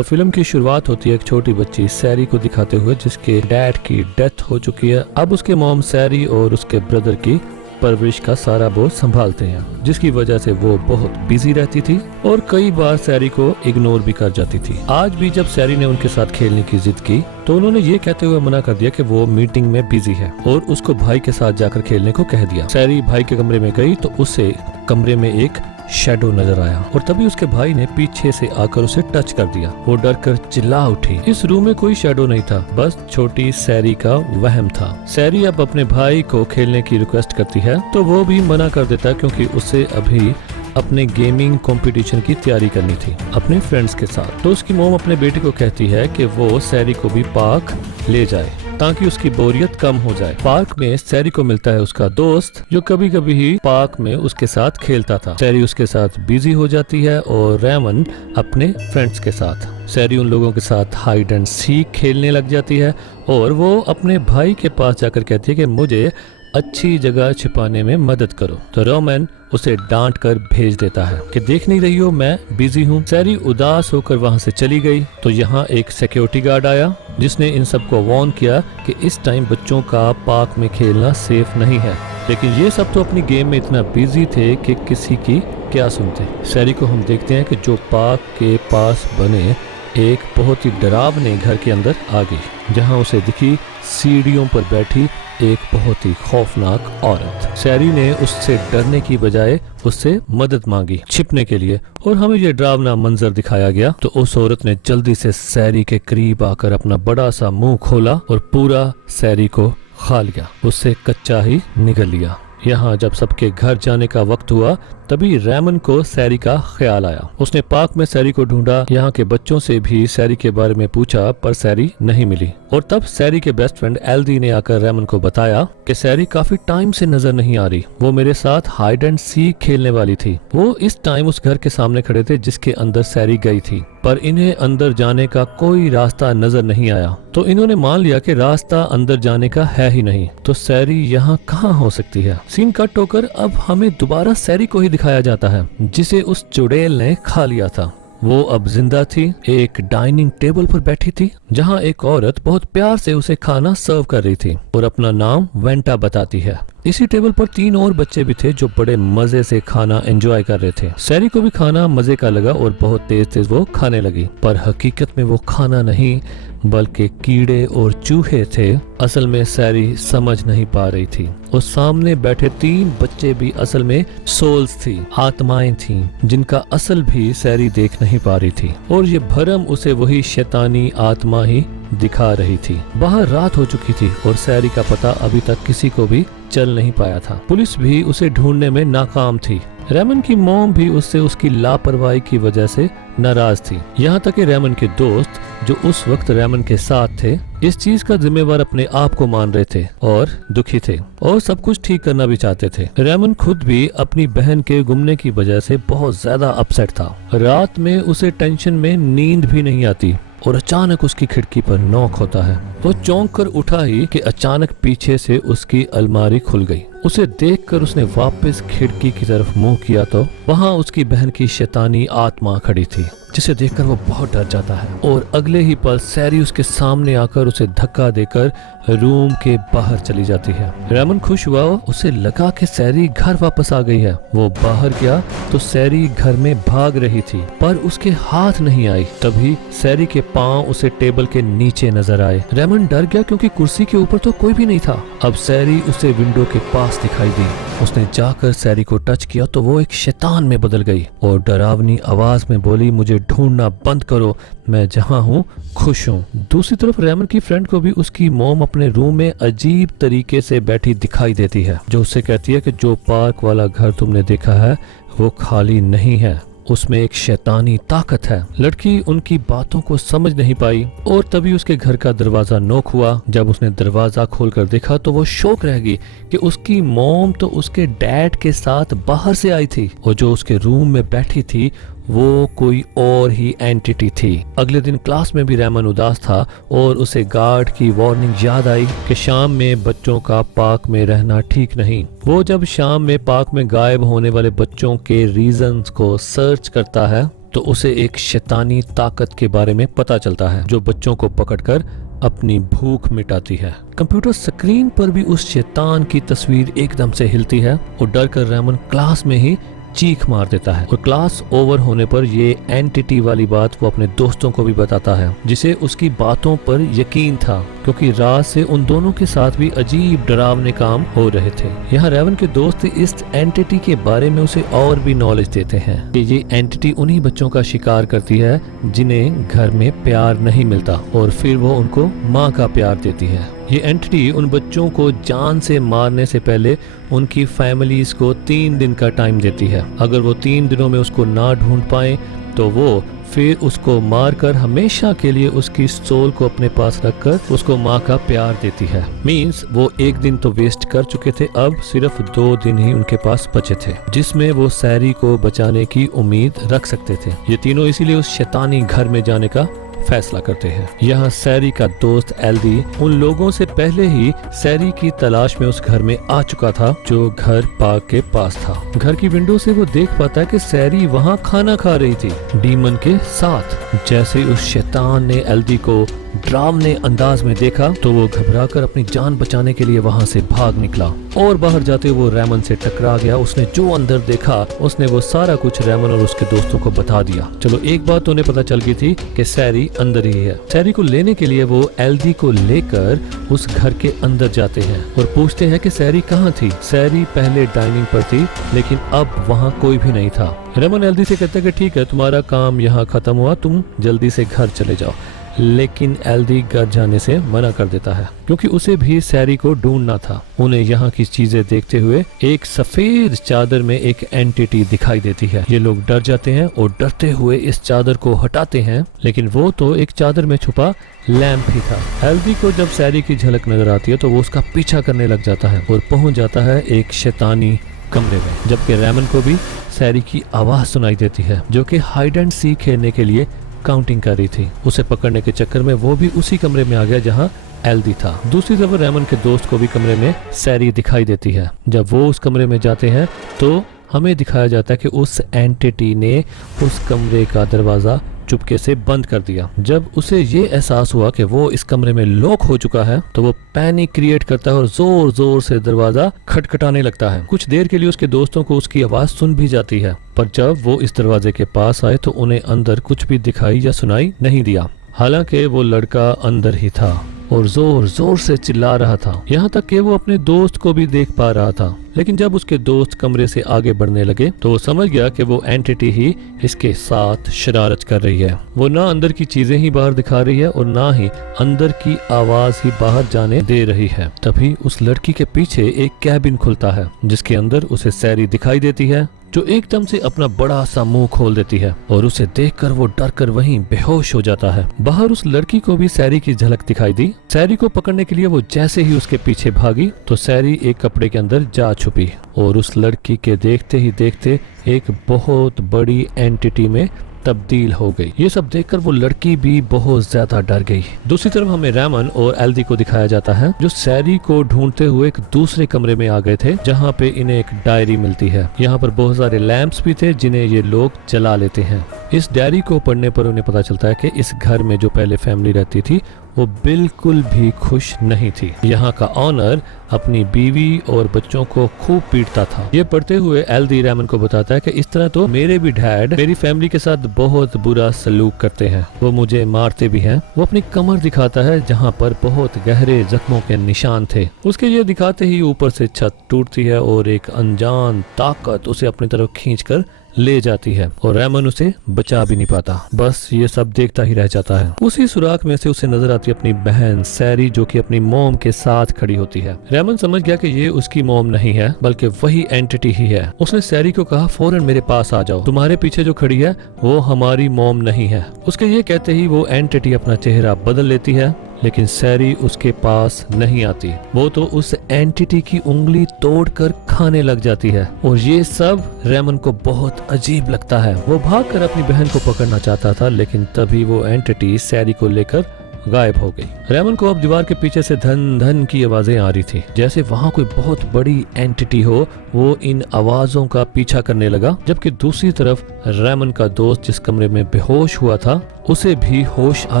तो फिल्म की शुरुआत होती है एक छोटी बच्ची सैरी को दिखाते हुए जिसके डैड की डेथ हो चुकी है। अब उसके मॉम सैरी और उसके ब्रदर की परवरिश का सारा बोझ संभालते हैं, जिसकी वजह से वो बहुत बिजी रहती थी और कई बार सैरी को इग्नोर भी कर जाती थी। आज भी जब सैरी ने उनके साथ खेलने की जिद की तो उन्होंने ये कहते हुए मना कर दिया कि वो मीटिंग में बिजी है और उसको भाई के साथ जाकर खेलने को कह दिया। सैरी भाई के कमरे में गई तो उसे कमरे में एक शैडो नजर आया और तभी उसके भाई ने पीछे से आकर उसे टच कर दिया। वो डर कर चिल्ला उठी। इस रूम में कोई शैडो नहीं था, बस छोटी सैरी का वहम था। सैरी अब अपने भाई को खेलने की रिक्वेस्ट करती है तो वो भी मना कर देता क्योंकि उसे अभी अपने गेमिंग कंपटीशन की तैयारी करनी थी अपने फ्रेंड्स के साथ। तो उसकी मॉम अपने बेटे को कहती है कि वो सैरी को भी पार्क ले जाए ताकि उसकी बोरियत कम हो जाए। पार्क में सैरी को मिलता है उसका दोस्त जो कभी कभी ही पार्क में उसके साथ खेलता था। सैरी उसके साथ बिजी हो जाती है और रेमन अपने फ्रेंड्स के साथ। सैरी उन लोगों के साथ हाइड एंड सीक खेलने लग जाती है और वो अपने भाई के पास जाकर कहती है कि मुझे अच्छी जगह छिपाने में मदद करो। तो रोमन उसे डांट कर भेज देता है कि देख नहीं रही हो मैं बिजी हूँ। सैरी उदास होकर वहाँ से चली गई तो यहाँ एक सिक्योरिटी गार्ड आया जिसने इन सबको वार्न किया कि इस टाइम बच्चों का पार्क में खेलना सेफ नहीं है। लेकिन ये सब तो अपनी गेम में इतना बिजी थे कि किसी की क्या सुनते। सैरी को हम देखते हैं कि जो पार्क के पास बने एक बहुत ही डरावने घर के अंदर आ गई जहाँ उसे दिखी सीढ़ियों पर बैठी एक बहुत ही खौफनाक औरत। सैरी ने उससे डरने की बजाय उससे मदद मांगी छिपने के लिए और हमें ये डरावना मंजर दिखाया गया। तो उस औरत ने जल्दी से सैरी के करीब आकर अपना बड़ा सा मुंह खोला और पूरा सैरी को खा लिया, उससे कच्चा ही निगल लिया। यहाँ जब सबके घर जाने का वक्त हुआ तभी रेमन को सैरी का ख्याल आया। उसने पार्क में सैरी को ढूंढा, यहाँ के बच्चों से भी सैरी के बारे में पूछा पर सैरी नहीं मिली। और तब सैरी के बेस्ट फ्रेंड एल्दी ने आकर रेमन को बताया कि सैरी काफी टाइम से नजर नहीं आ रही। वो मेरे साथ हाइड एंड सीक खेलने वाली थी। वो इस टाइम उस घर के सामने खड़े थे जिसके अंदर सैरी गई थी, पर इन्हें अंदर जाने का कोई रास्ता नजर नहीं आया। तो इन्होंने मान लिया कि रास्ता अंदर जाने का है ही नहीं, तो सैरी यहाँ कहाँ हो सकती है। सीन कट होकर अब हमें दोबारा सैरी को ही दिखाया जाता है जिसे उस चुड़ैल ने खा लिया था। वो अब जिंदा थी, एक डाइनिंग टेबल पर बैठी थी जहाँ एक औरत बहुत प्यार से उसे खाना सर्व कर रही थी और अपना नाम वेंटा बताती है। इसी टेबल पर 3 और बच्चे भी थे जो बड़े मजे से खाना एंजॉय कर रहे थे। सैरी को भी खाना मजे का लगा और बहुत तेज तेज वो खाने लगी, पर हकीकत में वो खाना नहीं बल्कि कीड़े और चूहे थे। असल में सैरी समझ नहीं पा रही थी। उस सामने बैठे 3 बच्चे भी असल में सोल्स थी, आत्माएं थीं, जिनका असल भी सैरी देख नहीं पा रही थी और ये भरम उसे वही शैतानी आत्मा ही दिखा रही थी। बाहर रात हो चुकी थी और सैरी का पता अभी तक किसी को भी चल नहीं पाया था। पुलिस भी उसे ढूंढने में नाकाम थी। रेमन की मॉम भी उससे उसकी लापरवाही की वजह से नाराज थी। यहाँ तक कि रेमन के दोस्त जो उस वक्त रेमन के साथ थे इस चीज का जिम्मेवार अपने आप को मान रहे थे और दुखी थे और सब कुछ ठीक करना भी चाहते थे। रेमन खुद भी अपनी बहन के गुमने की वजह से बहुत ज्यादा अपसेट था। रात में उसे टेंशन में नींद भी नहीं आती और अचानक उसकी खिड़की पर नॉक होता है। वो चौंक कर उठा ही कि अचानक पीछे से उसकी अलमारी खुल गई। उसे देखकर उसने वापस खिड़की की तरफ मुंह किया तो वहाँ उसकी बहन की शैतानी आत्मा खड़ी थी जिसे देखकर वो बहुत डर जाता है और अगले ही पल सैरी उसके सामने आकर उसे धक्का देकर रूम के बाहर चली जाती है। रेमन खुश हुआ, उसे लगा कि सैरी घर वापस आ गई है। वो बाहर गया तो सैरी घर में भाग रही थी पर उसके हाथ नहीं आई। तभी सैरी के पांव उसे टेबल के नीचे नजर आए। रेमन डर गया क्योंकि कुर्सी के ऊपर तो कोई भी नहीं था। अब सैरी उसे विंडो के पास दिखाई दी। उसने जाकर सैरी को टच किया तो वो एक शैतान में बदल गई और डरावनी आवाज में बोली, मुझे ढूंढना बंद करो, मैं जहाँ हूँ खुश हूँ। दूसरी तरफ रेमन की फ्रेंड को भी उसकी मॉम अपने रूम में अजीब तरीके से बैठी दिखाई देती है जो उससे कहती है कि जो पार्क वाला घर तुमने देखा है वो खाली नहीं है, उसमें एक शैतानी ताकत है। लड़की उनकी बातों को समझ नहीं पाई और तभी उसके घर का दरवाजा नॉक हुआ। जब उसने दरवाजा खोलकर देखा तो वो शॉक रह गई कि उसकी मॉम तो उसके डैड के साथ बाहर से आई थी और जो उसके रूम में बैठी थी वो कोई और ही एंटिटी थी। अगले दिन क्लास में भी रेमन उदास था और उसे गार्ड की वार्निंग याद आई कि शाम में बच्चों का पार्क में रहना ठीक नहीं। वो जब शाम में पार्क में गायब होने वाले बच्चों के रीजंस को सर्च करता है तो उसे एक शैतानी ताकत के बारे में पता चलता है जो बच्चों को पकड़कर अपनी भूख मिटाती है। कंप्यूटर स्क्रीन पर भी उस शैतान की तस्वीर एकदम से हिलती है और डर कर रेमन क्लास में ही चीख मार देता है और क्लास ओवर होने पर ये एंटिटी वाली बात वो अपने दोस्तों को भी बताता है, जिसे उसकी बातों पर यकीन था क्योंकि रात से उन दोनों के साथ भी अजीब डरावने काम हो रहे थे। यहाँ रेवन के दोस्त इस एंटिटी के बारे में उसे और भी नॉलेज देते हैं कि ये एंटिटी उन्हीं बच्चों का शिकार करती है जिन्हें घर में प्यार नहीं मिलता और फिर वो उनको माँ का प्यार देती है। ये एंटिटी उन बच्चों को जान से मारने से पहले उनकी फैमिलीज को 3 दिन का टाइम देती है। अगर वो 3 दिनों में उसको ना ढूंढ पाए तो वो फिर उसको मारकर हमेशा के लिए उसकी सोल को अपने पास रखकर उसको माँ का प्यार देती है। मींस वो 1 दिन तो वेस्ट कर चुके थे, अब सिर्फ 2 दिन ही उनके पास बचे थे जिसमें वो सैरी को बचाने की उम्मीद रख सकते थे। ये तीनों इसीलिए उस शैतानी घर में जाने का फैसला करते हैं। यहाँ सैरी का दोस्त एल्दी उन लोगों से पहले ही सैरी की तलाश में उस घर में आ चुका था जो घर पार्क के पास था। घर की विंडो से वो देख पाता है कि सैरी वहाँ खाना खा रही थी डीमन के साथ। जैसे उस शैतान ने एल्दी को डरावने अंदाज में देखा तो वो घबराकर अपनी जान बचाने के लिए वहाँ से भाग निकला और बाहर जाते वो रेमन से टकरा गया। उसने जो अंदर देखा उसने वो सारा कुछ रेमन और उसके दोस्तों को बता दिया। चलो एक बात तो उन्हें पता चल गई थी कि सैरी अंदर ही है। सैरी को लेने के लिए वो एल्दी को लेकर उस घर के अंदर जाते हैं और पूछते हैं कि सैरी कहाँ थी। सैरी पहले डाइनिंग पर थी लेकिन अब वहाँ कोई भी नहीं था। रेमन एल्दी से कहता है कि ठीक है, तुम्हारा काम यहाँ खत्म हुआ, तुम जल्दी से घर चले जाओ। लेकिन एल्दी घर जाने से मना कर देता है क्योंकि उसे भी सैरी को ढूंढना था। उन्हें यहाँ की चीजें देखते हुए एक सफेद चादर में एक एंटिटी दिखाई देती है। ये लोग डर जाते हैं और डरते हुए इस चादर को हटाते हैं, लेकिन वो तो एक चादर में छुपा लैंप ही था। एल्दी को जब सैरी की झलक नजर आती है तो वो उसका पीछा करने लग जाता है और पहुंच जाता है एक शैतानी कमरे में, जबकि रेमन को भी सैरी की आवाज सुनाई देती है जो कि हाइड एंड सीक खेलने के लिए काउंटिंग कर रही थी। उसे पकड़ने के चक्कर में वो भी उसी कमरे में आ गया जहां एल्दी था। दूसरी तरफ रेमन के दोस्त को भी कमरे में सैरी दिखाई देती है। जब वो उस कमरे में जाते हैं तो हमें दिखाया जाता है कि उस एंटिटी ने उस कमरे का दरवाजा चुपके से बंद कर दिया। जब उसे ये एहसास हुआ कि वो इस कमरे में लॉक हो चुका है तो वो पैनिक क्रिएट करता है और जोर जोर से दरवाजा खटखटाने लगता है। कुछ देर के लिए उसके दोस्तों को उसकी आवाज सुन भी जाती है, पर जब वो इस दरवाजे के पास आए तो उन्हें अंदर कुछ भी दिखाई या सुनाई नहीं दिया। हालांकि वो लड़का अंदर ही था और जोर जोर से चिल्ला रहा था, यहाँ तक कि वो अपने दोस्त को भी देख पा रहा था। लेकिन जब उसके दोस्त कमरे से आगे बढ़ने लगे तो वो समझ गया कि वो एंटिटी ही इसके साथ शरारत कर रही है। वो ना अंदर की चीजें ही बाहर दिखा रही है और ना ही अंदर की आवाज ही बाहर जाने दे रही है। तभी उस लड़की के पीछे एक कैबिन खुलता है जिसके अंदर उसे सैरी दिखाई देती है जो एकदम से अपना बड़ा सा मुंह खोल देती है और उसे देखकर वो डर कर वहीं बेहोश हो जाता है। बाहर उस लड़की को भी सैरी की झलक दिखाई दी। सैरी को पकड़ने के लिए वो जैसे ही उसके पीछे भागी तो सैरी एक कपड़े के अंदर जा छुपी और उस लड़की के देखते ही देखते एक बहुत बड़ी एंटिटी में तब्दील हो गई। ये सब देखकर वो लड़की भी बहुत ज्यादा डर गई। दूसरी तरफ हमें रेमन और एल्दी को दिखाया जाता है जो सैरी को ढूंढते हुए एक दूसरे कमरे में आ गए थे जहाँ पे इन्हें एक डायरी मिलती है। यहाँ पर बहुत सारे लैंप्स भी थे जिन्हें ये लोग जला लेते हैं। इस डायरी को पढ़ने पर उन्हें पता चलता है कि इस घर में जो पहले फैमिली रहती थी वो बिल्कुल भी खुश नहीं थी। यहाँ का ऑनर अपनी बीवी और बच्चों को खूब पीटता था। ये पढ़ते हुए एल्दी रेमन को बताता है कि इस तरह तो मेरे भी डैड मेरी फैमिली के साथ बहुत बुरा सलूक करते हैं, वो मुझे मारते भी हैं। वो अपनी कमर दिखाता है जहाँ पर बहुत गहरे जख्मों के निशान थे। उसके ये दिखाते ही ऊपर से छत टूटती है और एक अनजान ताकत उसे अपनी तरफ खींचकर ले जाती है और रेमन उसे बचा भी नहीं पाता, बस ये सब देखता ही रह जाता है। उसी सुराख में से उसे नजर आती है अपनी बहन सैरी जो कि अपनी मॉम के साथ खड़ी होती है। रेमन समझ गया कि ये उसकी मॉम नहीं है बल्कि वही एंटिटी ही है। उसने सैरी को कहा फौरन मेरे पास आ जाओ, तुम्हारे पीछे जो खड़ी है वो हमारी मॉम नहीं है। उसके ये कहते ही वो एंटिटी अपना चेहरा बदल लेती है लेकिन सैरी उसके पास नहीं आती। वो तो उस एंटिटी की उंगली तोड़कर खाने लग जाती है और ये सब रेमन को बहुत अजीब लगता है। वो भागकर अपनी बहन को पकड़ना चाहता था लेकिन तभी वो एंटिटी सैरी को लेकर गायब हो गई। रेमन को अब दीवार के पीछे से धन धन की आवाजें आ रही थी, जैसे वहाँ कोई बहुत बड़ी एंटिटी हो। वो इन आवाजों का पीछा करने लगा, जबकि दूसरी तरफ रेमन का दोस्त जिस कमरे में बेहोश हुआ था उसे भी होश आ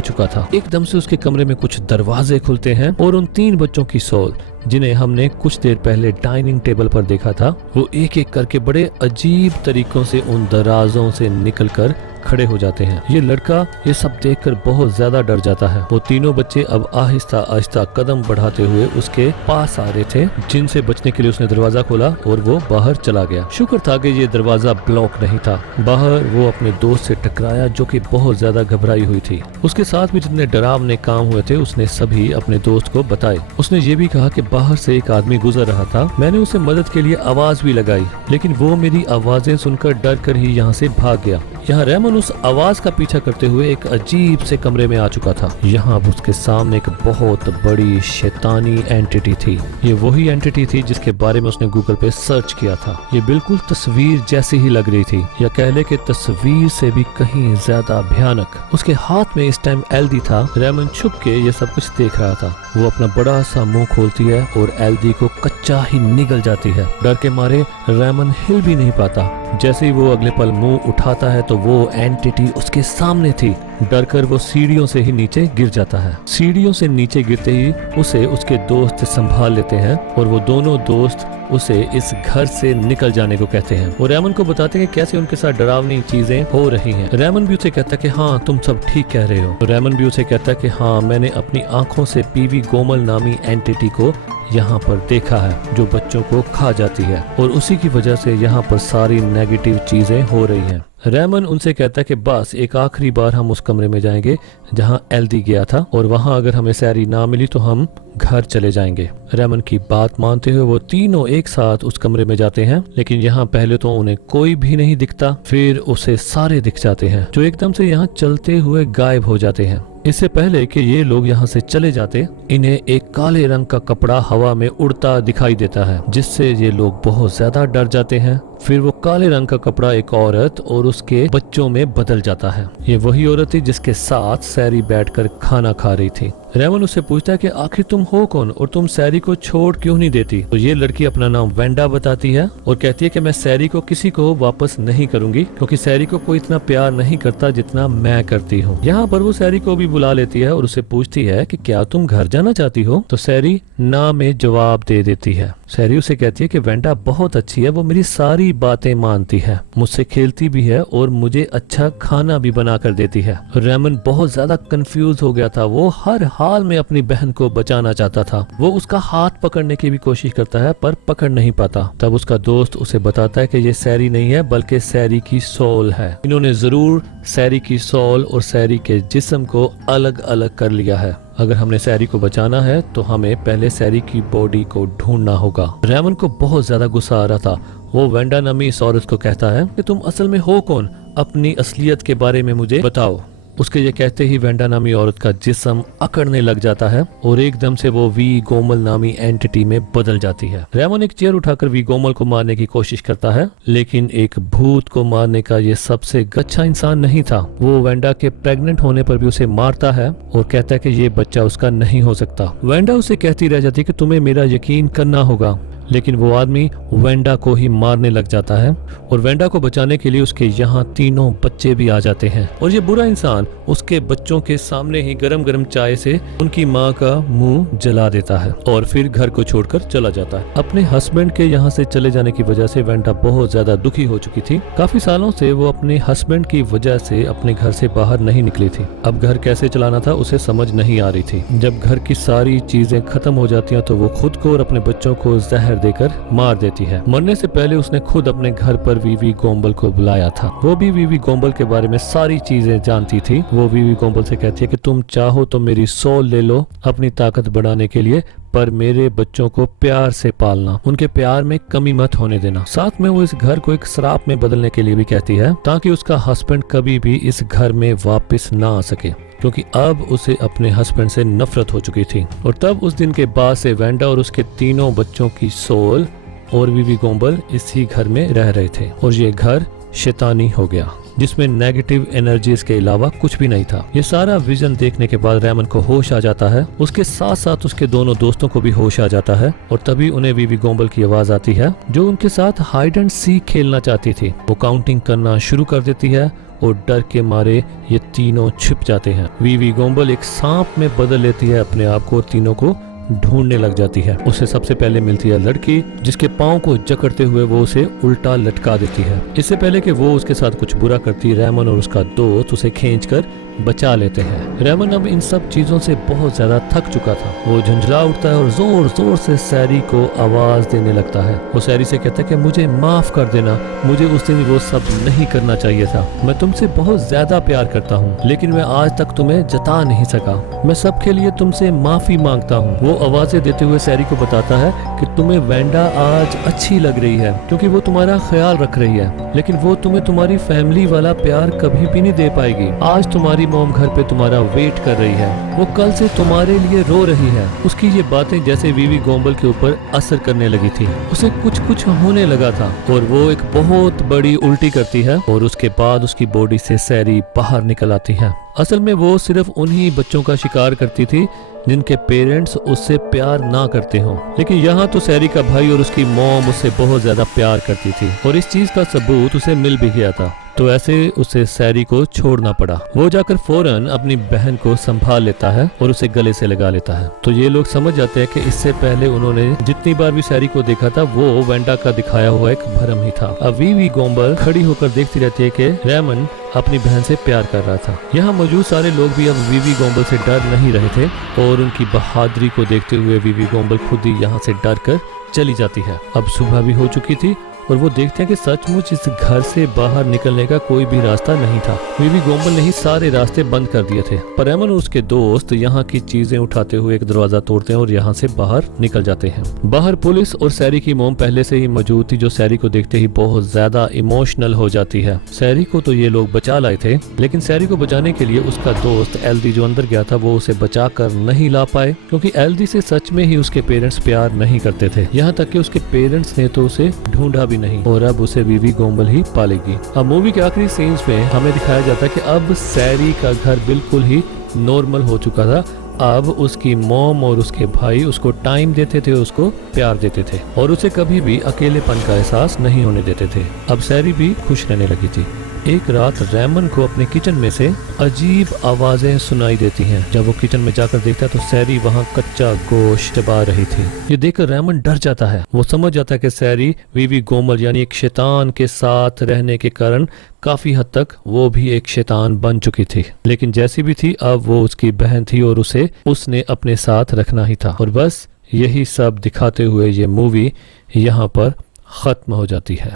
चुका था। एकदम से उसके कमरे में कुछ दरवाजे खुलते हैं और उन 3 बच्चों की सोल, जिन्हें हमने कुछ देर पहले डाइनिंग टेबल पर देखा था, वो एक एक करके बड़े अजीब तरीकों से उन दराजों से निकलकर खड़े हो जाते हैं। ये लड़का ये सब देखकर बहुत ज्यादा डर जाता है। वो तीनों बच्चे अब आहिस्ता आहिस्ता कदम बढ़ाते हुए उसके पास आ रहे थे, जिनसे बचने के लिए उसने दरवाजा खोला और वो बाहर चला गया। शुक्र था कि ये दरवाजा ब्लॉक नहीं था। बाहर वो अपने दोस्त से टकराया, जो कि बहुत ज्यादा घबराई हुई थी। उसके साथ भी जितने डरावने काम हुए थे उसने सभी अपने दोस्त को बताए। उसने ये भी कहा कि बाहर से एक आदमी गुजर रहा था, मैंने उसे मदद के लिए आवाज भी लगाई, लेकिन वो मेरी आवाजें सुनकर डर कर ही यहाँ से भाग गया। यहाँ रेमन उस आवाज का पीछा करते हुए एक अजीब से कमरे में आ चुका था। यहाँ उसके सामने एक बहुत बड़ी शैतानी एंटिटी थी। ये वही एंटिटी थी जिसके बारे में उसने गूगल पे सर्च किया था। ये बिल्कुल तस्वीर जैसी ही लग रही थी, या कह ले कि तस्वीर से भी कहीं ज्यादा भयानक। उसके हाथ में इस टाइम एल्दी था। रेमन छुप के ये सब कुछ देख रहा था। वो अपना बड़ा सा मुंह खोलती है और एल्दी को कच्चा ही निगल जाती है। डर के मारे रेमन हिल भी नहीं पाता। जैसे ही वो अगले पल मुंह उठाता है तो वो एंटिटी उसके सामने थी। डरकर वो सीढ़ियों से ही नीचे गिर जाता है। सीढ़ियों से नीचे गिरते ही उसे उसके दोस्त संभाल लेते हैं और वो दोनों दोस्त उसे इस घर से निकल जाने को कहते हैं। वो रेमन को बताते हैं कैसे उनके साथ डरावनी चीजें हो रही हैं। रेमन भी उसे कहता है कि हाँ तुम सब ठीक कह रहे हो। रेमन भी उसे कहता है कि हाँ मैंने अपनी आंखों से पीवी गोमल नामी एंटिटी को यहाँ पर देखा है, जो बच्चों को खा जाती है, और उसी की वजह से यहाँ पर सारी नेगेटिव चीजें हो रही हैं। रेमन उनसे कहता है कि बस एक आखिरी बार हम उस कमरे में जाएंगे जहां एल्दी गया था, और वहां अगर हमें सैरी ना मिली तो हम घर चले जाएंगे। रेमन की बात मानते हुए वो तीनों एक साथ उस कमरे में जाते हैं, लेकिन यहाँ पहले तो उन्हें कोई भी नहीं दिखता, फिर उसे सारे दिख जाते हैं, जो एकदम से यहाँ चलते हुए गायब हो जाते हैं। इससे पहले कि ये लोग यहाँ से चले जाते, इन्हें एक काले रंग का कपड़ा हवा में उड़ता दिखाई देता है, जिससे ये लोग बहुत ज्यादा डर जाते हैं। फिर वो काले रंग का कपड़ा एक औरत और उसके बच्चों में बदल जाता है। ये वही औरत थी जिसके साथ सैरी बैठकर खाना खा रही थी। रेमन उससे पूछता है कि आखिर तुम हो कौन और तुम सैरी को छोड़ क्यों नहीं देती। तो ये लड़की अपना नाम वेंडा बताती है और कहती है कि मैं सैरी को किसी को वापस नहीं करूंगी, क्योंकि सैरी को कोई इतना प्यार नहीं करता जितना मैं करती हूँ। यहाँ पर वो सैरी को भी बुला लेती है और उससे पूछती है कि क्या तुम घर जाना चाहती हो। तो सैरी ना में जवाब दे देती है। सैरी उसे कहती है कि वेंडा बहुत अच्छी है, वो मेरी सारी बातें मानती है, मुझसे खेलती भी है और मुझे अच्छा खाना भी बना कर देती है। रेमन बहुत ज्यादा कंफ्यूज हो गया था। वो हर हाल में अपनी बहन को बचाना चाहता था। वो उसका हाथ पकड़ने की भी कोशिश करता है पर पकड़ नहीं पाता। तब उसका दोस्त उसे बताता है कि ये सैरी नहीं है बल्कि सैरी की सोल है। इन्होंने जरूर सैरी की सोल और सैरी के जिस्म को अलग अलग कर लिया है। अगर हमने सैरी को बचाना है तो हमें पहले सैरी की बॉडी को ढूंढना होगा। रेमन को बहुत ज्यादा गुस्सा आ रहा था। वो वेंडा नामी इस औरत को कहता है कि तुम असल में हो कौन, अपनी असलियत के बारे में मुझे बताओ। उसके ये कहते ही वेंडा नामी औरत का जिस्म अकड़ने लग जाता है और एकदम से वो वी गोमल नामी एंटिटी में बदल जाती है। रेमन एक चेयर उठाकर वी गोमल को मारने की कोशिश करता है, लेकिन एक भूत को मारने का ये सबसे अच्छा इंसान नहीं था। वो वेंडा के प्रेग्नेंट होने पर भी उसे मारता है और कहता है कि ये बच्चा उसका नहीं हो सकता। वेंडा उसे कहती रह जाती है कि तुम्हें मेरा यकीन करना होगा, लेकिन वो आदमी वेंडा को ही मारने लग जाता है और वेंडा को बचाने के लिए उसके यहाँ तीनों बच्चे भी आ जाते हैं और ये बुरा इंसान उसके बच्चों के सामने ही गरम गरम चाय से उनकी माँ का मुंह जला देता है और फिर घर को छोड़कर चला जाता है। अपने हस्बैंड के यहाँ से चले जाने की वजह से वेंडा बहुत ज्यादा दुखी हो चुकी थी। काफी सालों से वो अपने हस्बैंड की वजह से अपने घर से बाहर नहीं निकली थी। अब घर कैसे चलाना था उसे समझ नहीं आ रही थी। जब घर की सारी चीजें खत्म हो जाती हैं तो वो खुद को और अपने बच्चों को जहर देकर मार देती है। मरने से पहले उसने खुद अपने घर पर वीवी गोम्बल को बुलाया था। वो भी वीवी गोम्बल के बारे में सारी चीजें जानती थी। वो वीवी गोम्बल से कहती है कि तुम चाहो तो मेरी सोल ले लो अपनी ताकत बढ़ाने के लिए, पर मेरे बच्चों को प्यार से पालना, उनके प्यार में कमी मत होने देना। साथ में वो इस घर को एक श्राप में बदलने के लिए भी कहती है ताकि उसका हस्बैंड कभी भी इस घर में वापस ना आ सके, क्योंकि अब उसे अपने हस्बैंड से नफरत हो चुकी थी। और तब उस दिन के बाद से वेंडा और उसके तीनों बच्चों की सोल और वीवी गोम्बल इसी घर में रह रहे थे और ये घर शैतानी हो गया। जिसमें नेगेटिव एनर्जीज के अलावा कुछ भी नहीं था। ये सारा विजन देखने के बाद रेमन को होश आ जाता है। उसके साथ साथ उसके दोनों दोस्तों को भी होश आ जाता है और तभी उन्हें वीवी गोम्बल की आवाज आती है जो उनके साथ हाइड एंड सीक खेलना चाहती थी। वो काउंटिंग करना शुरू कर देती है और डर के मारे ये तीनों छिप जाते हैं। वीवी गोम्बल एक सांप में बदल लेती है अपने आप को और तीनों को ढूंढने लग जाती है। उसे सबसे पहले मिलती है लड़की जिसके पाँव को जकड़ते हुए वो उसे उल्टा लटका देती है। इससे पहले कि वो उसके साथ कुछ बुरा करती, रेमन और उसका दोस्त उसे खींचकर बचा लेते हैं। रेमन अब इन सब चीजों से बहुत ज्यादा थक चुका था। वो झुंझला उठता है और जोर जोर से सैरी को आवाज देने लगता है। वो सैरी से कहता है कि मुझे माफ कर देना, मुझे उस दिन वो सब नहीं करना चाहिए था। मैं तुमसे बहुत ज्यादा प्यार करता हूँ लेकिन मैं आज तक तुम्हें जता नहीं सका। मैं सबके लिए तुमसे माफी मांगता हूँ। वो आवाजें देते हुए सैरी को बताता है कि तुम्हें वेंडा आज अच्छी लग रही है क्योंकि वो तुम्हारा ख्याल रख रही है, लेकिन वो तुम्हें तुम्हारी फैमिली वाला प्यार कभी भी नहीं दे पाएगी। आज तुम्हारी मॉम घर पे तुम्हारा वेट कर रही है, वो कल से तुम्हारे लिए रो रही है। उसकी ये बातें जैसे वीवी गोम्बल के ऊपर असर करने लगी थी। उसे कुछ कुछ होने लगा था और वो एक बहुत बड़ी उल्टी करती है और उसके बाद उसकी बॉडी से सैरी बाहर निकल आती है। असल में वो सिर्फ उन्हीं बच्चों का शिकार करती थी जिनके पेरेंट्स उससे प्यार ना करते हों, लेकिन यहाँ तो सैरी का भाई और उसकी मॉम उससे बहुत ज्यादा प्यार करती थी और इस चीज का सबूत उसे मिल भी गया था। तो ऐसे उसे सैरी को छोड़ना पड़ा। वो जाकर फौरन अपनी बहन को संभाल लेता है और उसे गले से लगा लेता है। तो ये लोग समझ जाते हैं कि इससे पहले उन्होंने जितनी बार भी सैरी को देखा था वो वेंडा का दिखाया हुआ एक भ्रम ही था। अब वीवी गोम्बल खड़ी होकर देखती रहती है कि रेमन अपनी बहन से प्यार कर रहा था। यहाँ मौजूद सारे लोग भी अब वीवी गोम्बल से डर नहीं रहे थे और उनकी बहादुरी को देखते हुए वीवी गोम्बल खुद ही यहाँ से डर कर चली जाती है। अब सुबह भी हो चुकी थी और वो देखते हैं कि सचमुच इस घर से बाहर निकलने का कोई भी रास्ता नहीं था। वीवी गोम्बल ने ही सारे रास्ते बंद कर दिए थे। पर रेमन और उसके दोस्त यहाँ की चीजें उठाते हुए एक दरवाजा तोड़ते हैं और यहाँ से बाहर निकल जाते हैं। बाहर पुलिस और सैरी की मोम पहले से ही मौजूद थी जो सैरी को देखते ही बहुत ज्यादा इमोशनल हो जाती है। सैरी को तो ये लोग बचा लाए थे लेकिन सैरी को बचाने के लिए उसका दोस्त एल्दी जो अंदर गया था वो उसे बचा कर नहीं ला पाए क्योंकि एल्दी से सच में ही उसके पेरेंट्स प्यार नहीं करते थे। यहाँ तक कि उसके पेरेंट्स ने तो उसे ढूंढा भी नहीं और अब उसे वीवी गोम्बल ही पालेगी। अब मूवी के आखिरी सीन्स में हमें दिखाया जाता है कि अब सैरी का घर बिल्कुल ही नॉर्मल हो चुका था। अब उसकी मॉम और उसके भाई उसको टाइम देते थे, उसको प्यार देते थे और उसे कभी भी अकेलेपन का एहसास नहीं होने देते थे। अब सैरी भी खुश रहने लगी थी। एक रात रेमन को अपने किचन में से अजीब आवाजें सुनाई देती हैं। जब वो किचन में जाकर देखता है तो सैरी वहाँ कच्चा गोश्त चबा रही थी। ये देखकर रेमन डर जाता है। वो समझ जाता है कि सैरी वीवी गोम्बल यानी एक शैतान के साथ रहने के कारण काफी हद तक वो भी एक शैतान बन चुकी थी। लेकिन जैसी भी थी अब वो उसकी बहन थी और उसे उसने अपने साथ रखना ही था। और बस यही सब दिखाते हुए ये मूवी यहाँ पर खत्म हो जाती है।